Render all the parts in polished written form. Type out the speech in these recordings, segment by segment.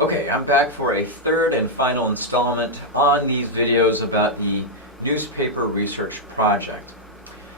Okay, I'm back for a third and final installment on these videos about the newspaper research project.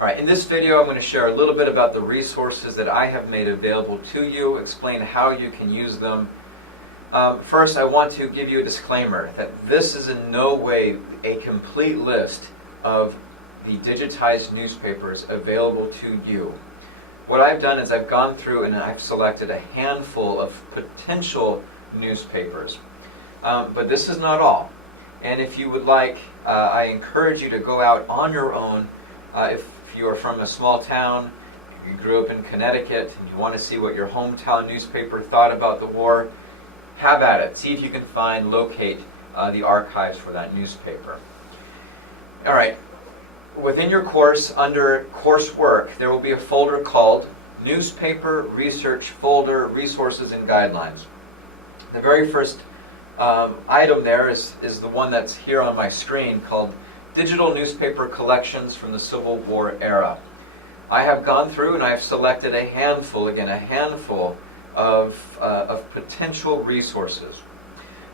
Alright, in this video I'm going to share a little bit about the resources that I have made available to you, explain how you can use them. First, I want to give you a disclaimer that this is in no way a complete list of the digitized newspapers available to you. What I've done is I've gone through and I've selected a handful of potential newspapers. But this is not all. And if you would like, I encourage you to go out on your own. If you are from a small town, you grew up in Connecticut, and you want to see what your hometown newspaper thought about the war, have at it. See if you can locate the archives for that newspaper. All right. Within your course, under coursework, there will be a folder called Newspaper Research Folder Resources and Guidelines. The very first item there is the one that's here on my screen called Digital Newspaper Collections from the Civil War Era. I have gone through and I have selected a handful of potential resources.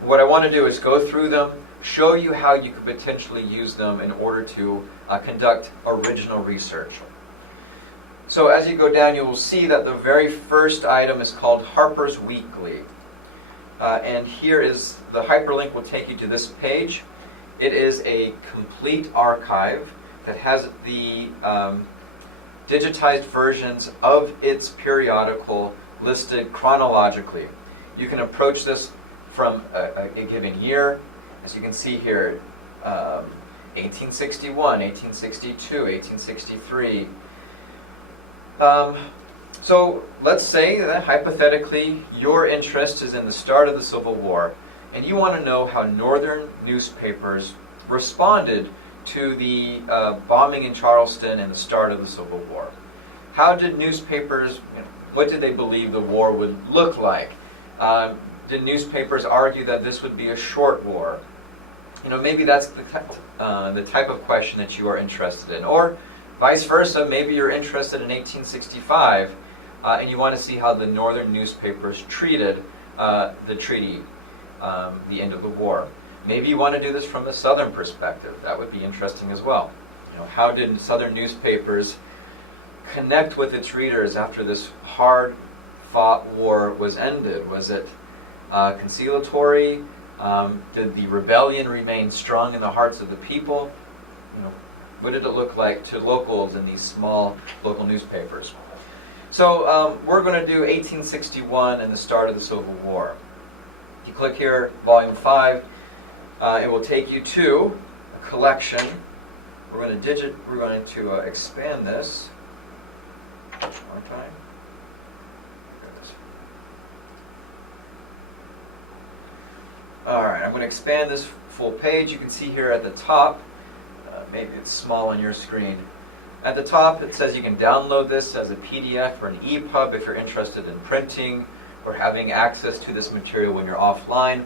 What I want to do is go through them, show you how you could potentially use them in order to conduct original research. So as you go down, you will see that the very first item is called Harpers Weekly. And here is the hyperlink will take you to this page. It is a complete archive that has the digitized versions of its periodical listed chronologically. You can approach this from a given year. As you can see here, 1861, 1862, 1863. So let's say that hypothetically your interest is in the start of the Civil War and you want to know how northern newspapers responded to the bombing in Charleston and the start of the Civil War. How did newspapers, what did they believe the war would look like? Did newspapers argue that this would be a short war? Maybe that's the type of question that you are interested in. Or vice versa, maybe you're interested in 1865 and you want to see how the northern newspapers treated the treaty, the end of the war. Maybe you want to do this from a southern perspective. That would be interesting as well. How did southern newspapers connect with its readers after this hard-fought war was ended? Was it conciliatory? Did the rebellion remain strong in the hearts of the people? What did it look like to locals in these small local newspapers? So we're going to do 1861 and the start of the Civil War. You click here, Volume 5. It will take you to a collection. We're going to expand this. One more time. All right, I'm going to expand this full page. You can see here at the top, maybe it's small on your screen. At the top, it says you can download this as a PDF or an EPUB if you're interested in printing or having access to this material when you're offline.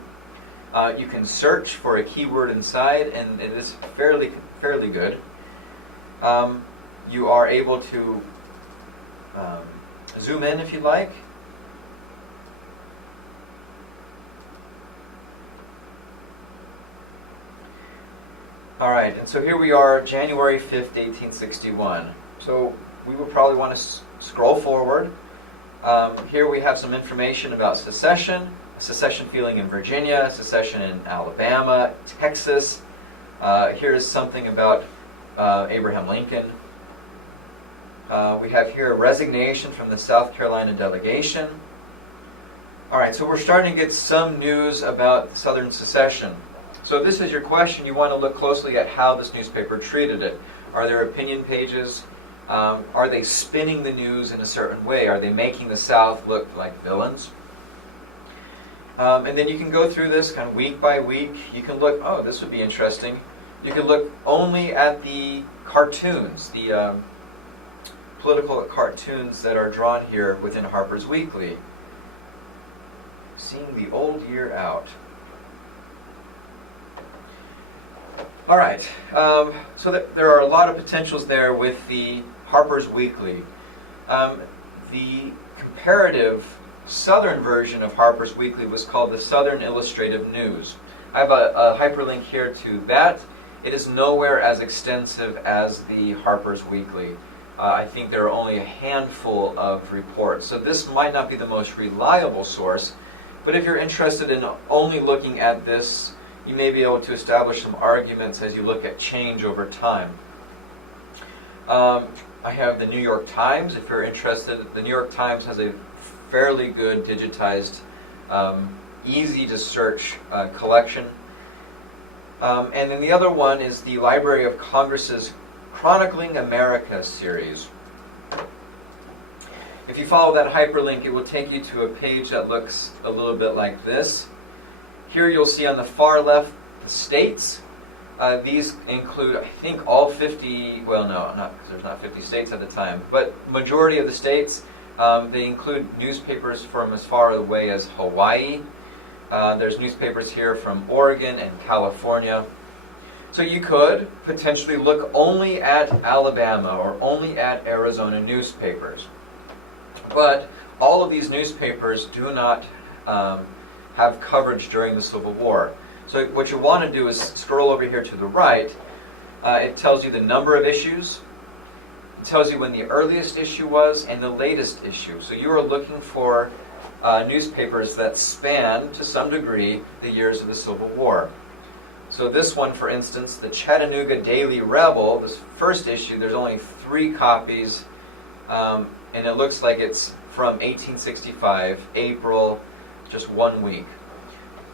You can search for a keyword inside, and it is fairly good. You are able to zoom in if you like. All right, and so here we are, January 5th, 1861. So we would probably want to scroll forward. Here we have some information about secession feeling in Virginia, secession in Alabama, Texas. Here's something about Abraham Lincoln. We have here a resignation from the South Carolina delegation. All right, so we're starting to get some news about Southern secession. So if this is your question, you want to look closely at how this newspaper treated it. Are there opinion pages? Are they spinning the news in a certain way? Are they making the South look like villains? And then you can go through this kind of week by week. You can look, oh, this would be interesting. You can look only at the cartoons, the political cartoons that are drawn here within Harpers Weekly. Seeing the old year out. All right, so there are a lot of potentials there with the Harpers Weekly. The comparative southern version of Harpers Weekly was called the Southern Illustrative News. I have a hyperlink here to that. It is nowhere as extensive as the Harpers Weekly. I think there are only a handful of reports, so this might not be the most reliable source, but if you're interested in only looking at this, you may be able to establish some arguments as you look at change over time. I have the New York Times, if you're interested. The New York Times has a fairly good digitized, easy to search collection. And then the other one is the Library of Congress's Chronicling America series. If you follow that hyperlink, it will take you to a page that looks a little bit like this. Here you'll see on the far left the states. These include, I think, all 50, well, no, not because there's not 50 states at the time, but majority of the states. They include newspapers from as far away as Hawaii. There's newspapers here from Oregon and California. So you could potentially look only at Alabama or only at Arizona newspapers. But all of these newspapers do not have coverage during the Civil War. So what you want to do is scroll over here to the right. It tells you the number of issues. It tells you when the earliest issue was and the latest issue. So you are looking for newspapers that span, to some degree, the years of the Civil War. So this one, for instance, the Chattanooga Daily Rebel, this first issue, there's only 3 copies, and it looks like it's from 1865, April, just 1 week.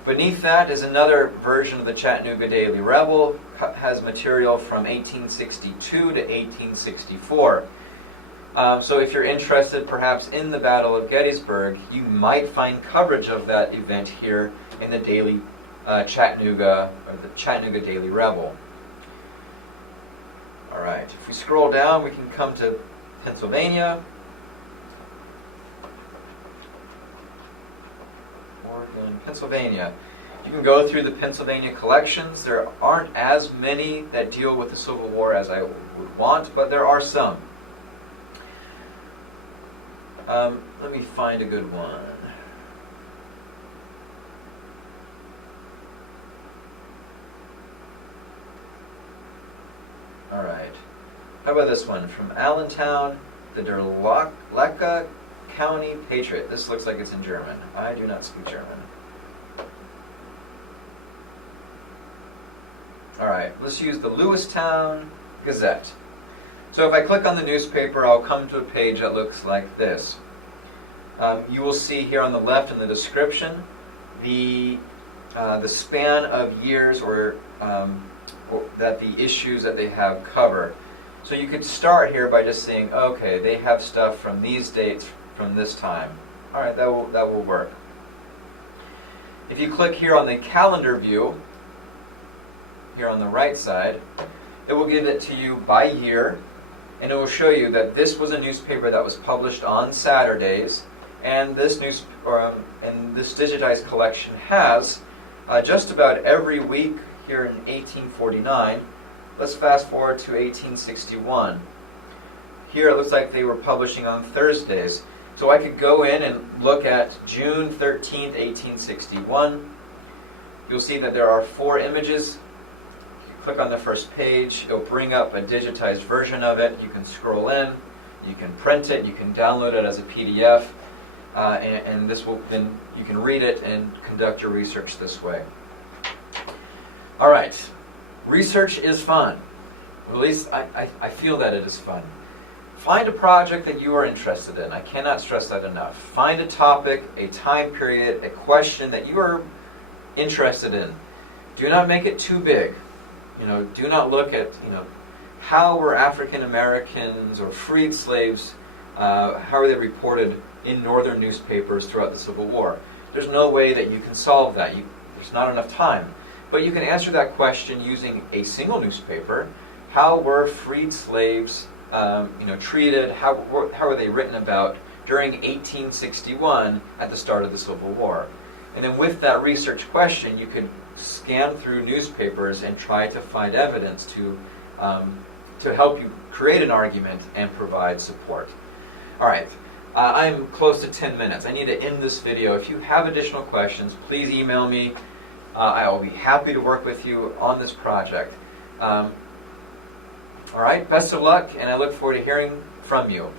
Beneath that is another version of the Chattanooga Daily Rebel, has material from 1862 to 1864. So if you're interested perhaps in the Battle of Gettysburg, you might find coverage of that event here in the Daily Chattanooga, or the Chattanooga Daily Rebel. All right, if we scroll down, we can come to Pennsylvania. Oregon, Pennsylvania. You can go through the Pennsylvania collections. There aren't as many that deal with the Civil War as I would want, but there are some. Let me find a good one. All right. How about this one? From Allentown, the Derlaka County Patriot. This looks like it's in German. I do not speak German. All right, let's use the Lewistown Gazette. So if I click on the newspaper, I'll come to a page that looks like this. You will see here on the left in the description the span of years or that the issues that they have cover. So you could start here by just saying, okay, they have stuff from these dates from this time. All right, that will work. If you click here on the calendar view, here on the right side, it will give it to you by year, and it will show you that this was a newspaper that was published on Saturdays, and this digitized collection has just about every week here in 1849. Let's fast forward to 1861. Here it looks like they were publishing on Thursdays. So I could go in and look at June 13th, 1861. You'll see that there are 4 images. Click on the first page, it'll bring up a digitized version of it. You can scroll in, you can print it, you can download it as a PDF, and this will then you can read it and conduct your research this way. All right, research is fun. At least I feel that it is fun. Find a project that you are interested in. I cannot stress that enough. Find a topic, a time period, a question that you are interested in. Do not make it too big. Do not look at, how were African Americans or freed slaves, how are they reported in northern newspapers throughout the Civil War? There's no way that you can solve that. There's not enough time. But you can answer that question using a single newspaper. How were freed slaves, treated? How were they written about during 1861 at the start of the Civil War? And then with that research question, you could scan through newspapers and try to find evidence to help you create an argument and provide support. All right, I'm close to 10 minutes. I need to end this video. If you have additional questions, please email me. I will be happy to work with you on this project. All right, best of luck, and I look forward to hearing from you.